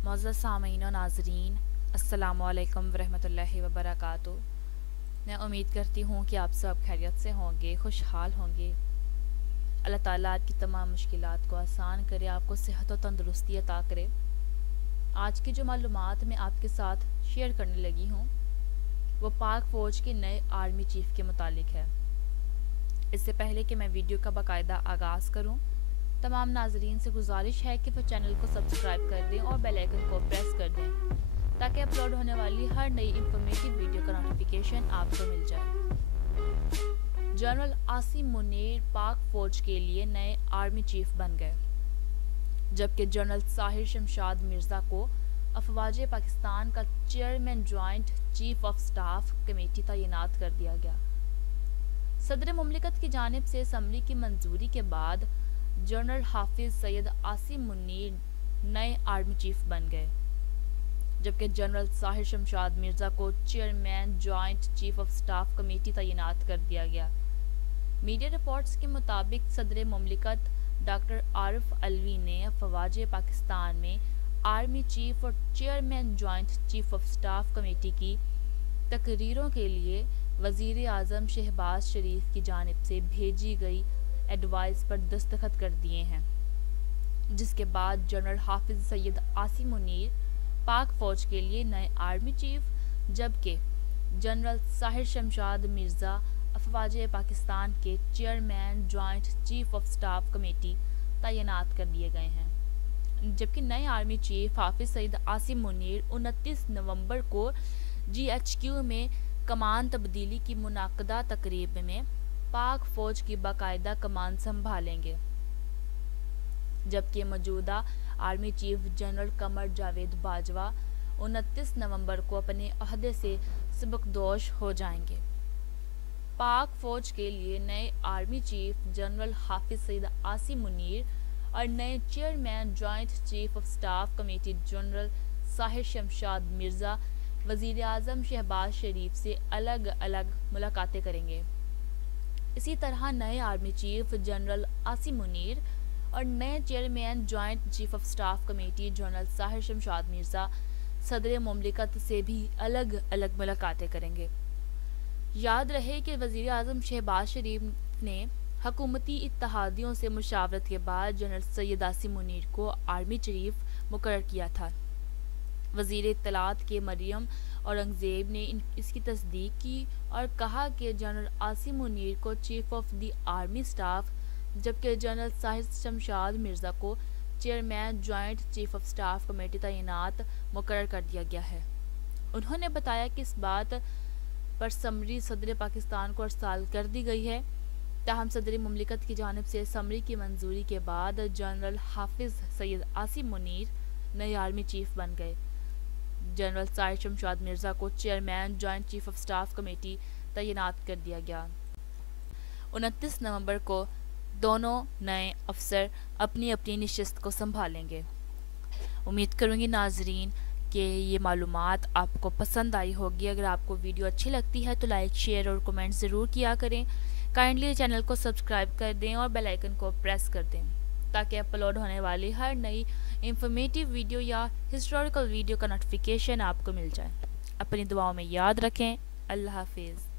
मौजूद सामीन और नाजरीन, अस्सलामुअलैकुम वरहमतुल्लाहि वबरकातुहू। मैं उम्मीद करती हूँ कि आप सब खैरियत से होंगे, खुशहाल होंगे। अल्लाह ताला आपकी तमाम मुश्किलात को आसान करे, आपको सेहत और तंदुरुस्ती अता करे। आज की जो मालूमात मैं आपके साथ शेयर करने लगी हूँ वो पाक फ़ौज के नए आर्मी चीफ के मुतालिक है। इससे पहले कि मैं वीडियो का बाकायदा आगाज़ करूँ, तमाम नाजरीन से गुजारिश है कि वो चैनल को सब्सक्राइब कर दें और बेल आइकन को प्रेस कर दें ताकि अपलोड होने वाली हर नई इंफॉर्मेटिव वीडियो का नोटिफिकेशन आपको मिल जाए। जनरल आसिम मुनीर पाक फ़ौज के लिए नए आर्मी चीफ बन गए, जबकि जनरल साहिर शमशाद मिर्ज़ा को अफवाज पाकिस्तान का chairman joint chief of staff committee तैनात कर दिया गया। सदर मुमलिकत की जानिब से असम्बली की मंजूरी के बाद जनरल हाफिज सैयद आसिम मुनीर नए आर्मी चीफ बन गए, जबकि जनरल साहिर शमशाद मिर्ज़ा को chairman joint chief of staff committee तैनात कर दिया गया। मीडिया रिपोर्ट्स के मुताबिक सदर मुमलिकत डॉक्टर आरिफ अलवी ने अफवाज पाकिस्तान में आर्मी चीफ और chairman joint chief of staff committee की तकरीरों के लिए वज़ीर आज़म शहबाज शरीफ की जानिब से भेजी गई एडवाइस पर दस्तखत कर दिए हैं, जिसके बाद जनरल हाफिज सैयद आसिम मुनीर पाक फ़ौज के लिए नए आर्मी चीफ, जबकि जनरल साहिर शमशाद मिर्ज़ा अफवाज पाकिस्तान के chairman joint chief of staff committee तैनात कर दिए गए हैं। जबकि नए आर्मी चीफ हाफिज सईद आसिम मुनीर 29 नवंबर को GHQ में कमान तब्दीली की मुनाकदा तकरीब में पाक फ़ौज की बाकायदा कमान संभालेंगे, जबकि मौजूदा army chief general Qamar Javed Bajwa 29 नवंबर को अपने अहदे से सबकदोश हो जाएंगे। पाक फ़ौज के लिए नए army chief general Hafiz Saeed Asim Munir और नए chairman joint chief of staff committee general Sahir Shamshad Mirza वज़ीर आज़म शहबाज शरीफ से अलग अलग मुलाकातें करेंगे। इसी तरह नए army chief general Asim Munir और नए chairman joint chief of staff committee general Sahir Shamshad Mirza सदर मुमलिकत से भी अलग अलग मुलाकातें करेंगे। याद रहे कि वज़ीर आज़म शहबाज शरीफ ने हकूमती इत्तेहादियों से मुशावरत के बाद जनरल सैयद आसिम मुनीर को आर्मी चीफ मुकर्रर किया था। वज़ीर इत्तलात के मरियम औरंगज़ेब ने इसकी तस्दीक की और कहा कि जनरल आसिम मुनीर को chief of the army staff, जबकि जनरल साहिर शमशाद मिर्ज़ा को chairman joint chief of staff committee तैनात मुकर्रर कर दिया गया है। उन्होंने बताया कि इस बात पर समरी सदर पाकिस्तान को अरसाल कर दी गई है। ताहम सदर मुमलिकत की जानिब से समरी की मंजूरी के बाद जनरल हाफिज सैयद आसिम मुनीर नए आर्मी चीफ बन गए। जनरल साहिर शमशाद मिर्ज़ा को chairman joint chief of staff committee तैनात कर दिया गया। 29 नवंबर को दोनों नए अफसर अपनी अपनी नशिस्त को संभालेंगे। उम्मीद करूँगी नाजरीन कि ये मालूमात आपको पसंद आई होगी। अगर आपको वीडियो अच्छी लगती है तो लाइक, शेयर और कमेंट ज़रूर किया करें। काइंडली चैनल को सब्सक्राइब कर दें और बेल आइकन को प्रेस कर दें ताकि अपलोड होने वाली हर नई इंफॉर्मेटिव वीडियो या हिस्टोरिकल वीडियो का नोटिफिकेशन आपको मिल जाए। अपनी दुआओं में याद रखें। अल्लाह हाफिज़।